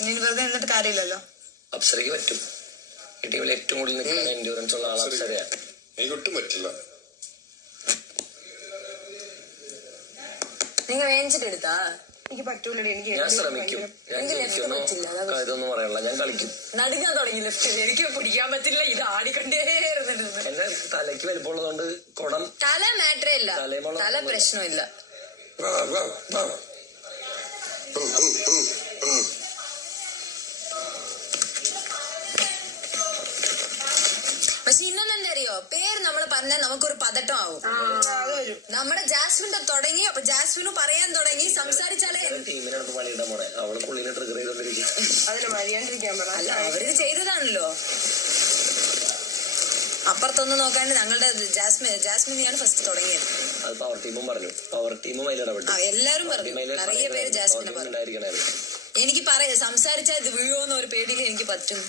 ഇനി വെറുതെ എന്നിട്ട് കാര്യമില്ലല്ലോ. അപ്സരയ്ക്ക് പറ്റും. ഈ ടീമിൽ ഏറ്റവും കൂടുതൽ നിൽക്കുന്ന എൻഡ്യൂറൻസ് ഉള്ള ആൾ അപ്സരയാണ്. എനിക്കൊട്ടും പറ്റില്ല. നിങ്ങൾ വേഞ്ചിട്ടെടുത്താ എനിക്ക് പറ്റൂലടി. ഞാൻ ശ്രമിക്കും. ഇതൊന്നും പറയണ്ട, ഞാൻ കളിക്കും. നടുങ്ങാൻ തുടങ്ങി ലെഫ്റ്റ്. എനിക്ക് പിടിക്കാൻ പറ്റില്ല. ഇത് ആടിക്കണ്ടേ എന്നെ തലയ്ക്ക് വലിപ്പമുള്ളതുകൊണ്ട് കുടം തല മാറ്ററേ ഇല്ല, തല പ്രശ്നമില്ല. പക്ഷെ ഇന്നൊന്നെന്താ അറിയോ, പേര് നമ്മള് പറഞ്ഞാൽ നമുക്കൊരു പതട്ടം ആവും. നമ്മുടെ ജാസ്മിന്റെ തുടങ്ങി, അപ്പൊ ജാസ്മിന് പറയാൻ തുടങ്ങി, സംസാരിച്ചാലേ ടീമിനടുത്ത് പണിയിടാൻ പോണേ. അവള് പുള്ളിനെ ട്രിഗർ ചെയ്തോണ്ടിരിക്കും. അതിന് മര്യാദിക്കാൻ പറ. അല്ല, അവരിത് ചെയ്തതാണല്ലോ. അപ്പുറത്തൊന്നും നോക്കാണ്ട് ഞങ്ങളുടെ ജാസ്മിനെയാണ് ഫസ്റ്റ് തുടങ്ങിയത്. അത് പവർ ടീമും പറഞ്ഞു. പവർ ടീമും അതിലിടപെട്ടു. എല്ലാരും പറഞ്ഞു. നിറയെ പേര് ജാസ്മിനെ പറഞ്ഞു. എനിക്ക് പറയാം, സംസാരിച്ചാൽ ഇത് വീഴുമോന്ന് ഒരു പേടിയിൽ എനിക്ക് പറ്റും.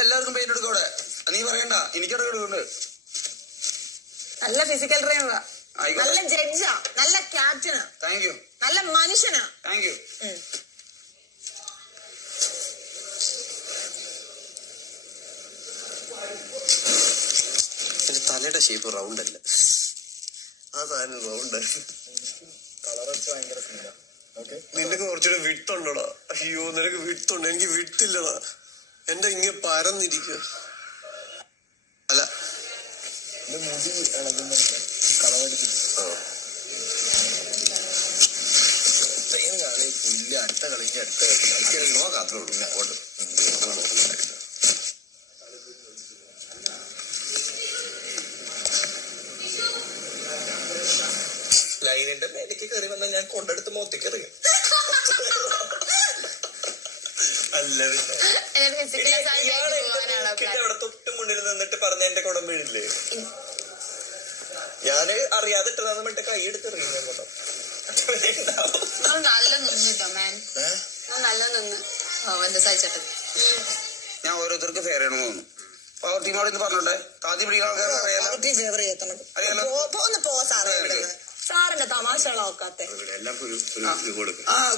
എല്ലാവർക്കും പെയിന്റ് എടുക്കും അവിടെ. നീ പറയണ്ട, എനിക്കവിടെ എടുക്കുന്നുണ്ട്. നല്ല ഫിസിക്കൽ ട്രെയിനറാ, നല്ല ജഡ്ജാ, നല്ല ക്യാപ്റ്റനാ. Thank you. നല്ല മനുഷ്യനാ. Thank you. എന്റെ തലയുടെ ഷേപ്പ് റൗണ്ട് അല്ല, ആ സാധനം റൗണ്ട്. നിനക്ക് കുറച്ചുകൂടെ വിട്ടുണ്ടോടാ. അയ്യോ, നിനക്ക് വിട്ടുണ്ട്, എനിക്ക് വിട്ടില്ലടാ. എന്റെ ഇങ്ങനെ പരന്നിരിക്കുക. അല്ല, മുടി പുല്ല് അടുത്ത കളിക്ക് അടുത്ത കളി നോക്കാത്രേ ഉള്ളൂ. അങ്ങോട്ട് ലൈനിന്റെ മേലേക്ക് കയറി വന്നാൽ ഞാൻ കൊണ്ടെടുത്ത് മോത്തേക്ക് എറിയും. അല്ല, അവിടെ തൊട്ട് മുന്നിൽ നിന്നിട്ട് പറഞ്ഞ എന്റെ കുടം വീഴില്ലേ? ഞാന് അറിയാതെ ഇട്ടതാന്ന് മറ്റേ കൈ എടുത്ത് എറിയുന്ന കൊടം. നല്ല നിന്നിട്ടോ മാൻ, നല്ല നിന്ന്. ഞാൻ ഓരോരുത്തർക്ക് ഫെയർ ചെയ്യണമെന്ന് തോന്നുന്നു. പവർ ടീമോട് ഇന്ന് പറഞ്ഞോട്ടെ, താത്തി പിടിക്കുന്ന ആൾക്കാർ അറിയാലോ. സാറിന്റെ തമാശകളൊക്കാത്ത എല്ലാവർക്കും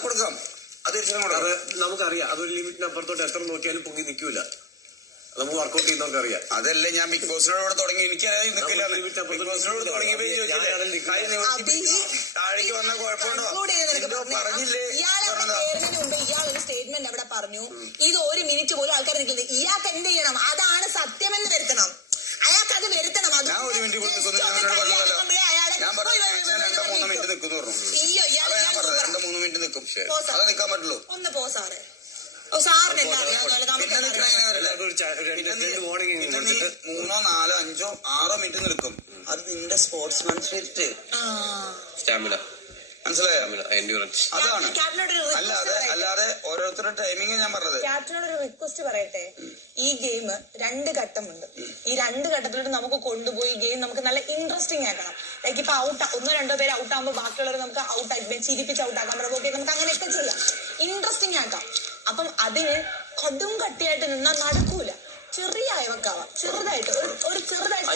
കൊടുക്കാം. അത് നമുക്കറിയാം. അതൊരു ലിമിറ്റിന് അപ്പുറത്തോട്ട് എത്ര നോക്കിയാലും പൊങ്ങി നിൽക്കൂല. നമുക്ക് വർക്ക്ഔട്ട് ചെയ്യുന്നവർക്ക് അറിയാം. അതല്ലേ ഞാൻ ബിഗ് ബോസിനോട് തുടങ്ങി. എനിക്കറിയാം നിൽക്കില്ല. ബിഗ് ബോസിനോട് തുടങ്ങിയപ്പോ താഴേക്ക് വന്ന കുഴപ്പമുണ്ടോ പറഞ്ഞില്ലേ? ഇയാളൊരു സ്റ്റേറ്റ്മെന്റ് അവിടെ പറഞ്ഞു, ഇത് ഒരു മിനിറ്റ് പോലും ആൾക്കാർ നിൽക്കുന്നത്. ഇയാൾക്ക് എന്ത് ചെയ്യണം? അതാണ് സത്യമെന്ന് വരുത്തണം. അയാൾക്ക് അത് വരുത്തണം. ഞാൻ ഒരു മിനിറ്റ് കൂടി ഞാൻ പറഞ്ഞു 2-3 മിനിറ്റ് നിൽക്കുന്നു പറഞ്ഞു. 2-3 മിനിറ്റ് നിൽക്കും. അത് നിൽക്കാൻ പറ്റുള്ളൂ. ഒന്ന് പോ സാറേ. ഓ, സാറിന് എന്താ അറിയാവുന്ന 3, 4, 5, 6 മിനിറ്റ് നിൽക്കും. അത് നിന്റെ സ്പോർട്സ്മാൻ സ്പിരിറ്റ്, സ്റ്റാമിന, മനസ്സിലായോ? അതാണ്. അല്ലാതെ ഓരോരുത്തരുടെ ടൈമിങ് ഞാൻ പറഞ്ഞത്. ക്യാപ്റ്റനോട് ഒരു റിക്വസ്റ്റ് പറയട്ടെ. ഈ ഗെയിം 2 ഘട്ടമുണ്ട്. ഈ 2 ഘട്ടത്തിലോട്ട് നമുക്ക് കൊണ്ടുപോയി ഗെയിം നമുക്ക് നല്ല ഇൻട്രസ്റ്റിംഗ് ആക്കണം. ലൈക്ക് ഇപ്പൊ 1-2 പേര് ഔട്ട് ആകുമ്പോൾ ബാക്കിയുള്ളവർ നമുക്ക് ഔട്ട് ആക്കി ചിരിപ്പിച്ച് ഔട്ട് ആക്കാൻ പറ്റും. നമുക്ക് അങ്ങനെയൊക്കെ ചെയ്യാം, ഇൻട്രസ്റ്റിംഗ് ആക്കാം. അപ്പം അതിന് കടും കട്ടിയായിട്ട് നിന്നാൽ നടക്കൂല. ചെറിയ അയവക്കാവാം, ചെറുതായിട്ട് ഒരു ചെറുതായിട്ട്.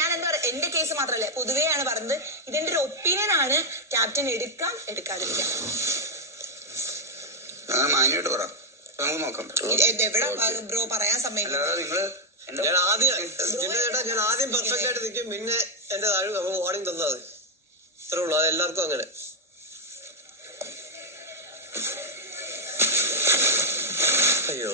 ഞാൻ എന്താ പറയാ, എന്റെ കേസ് മാത്രല്ലേ, പൊതുവെയാണ് പറഞ്ഞത്. ഇതെന്റെ ഒരു ഒപ്പീനിയൻ ആണ്. ക്യാപ്റ്റൻ എടുക്കാം, എടുക്കാതിരിക്കാം. മാന്യമായിട്ട് പറ, നമുക്ക് നോക്കാം. എവിടെ ബ്രോ പറയാൻ സമയം. ഞാൻ ആദ്യം പെർഫെക്റ്റ് ആയിട്ട് നിൽക്കും, പിന്നെ എന്റെ താഴെ വാർണിംഗ് തന്നത് ഇത്രേ ഉള്ളൂ. അത് എല്ലാവർക്കും അങ്ങനെ. അയ്യോ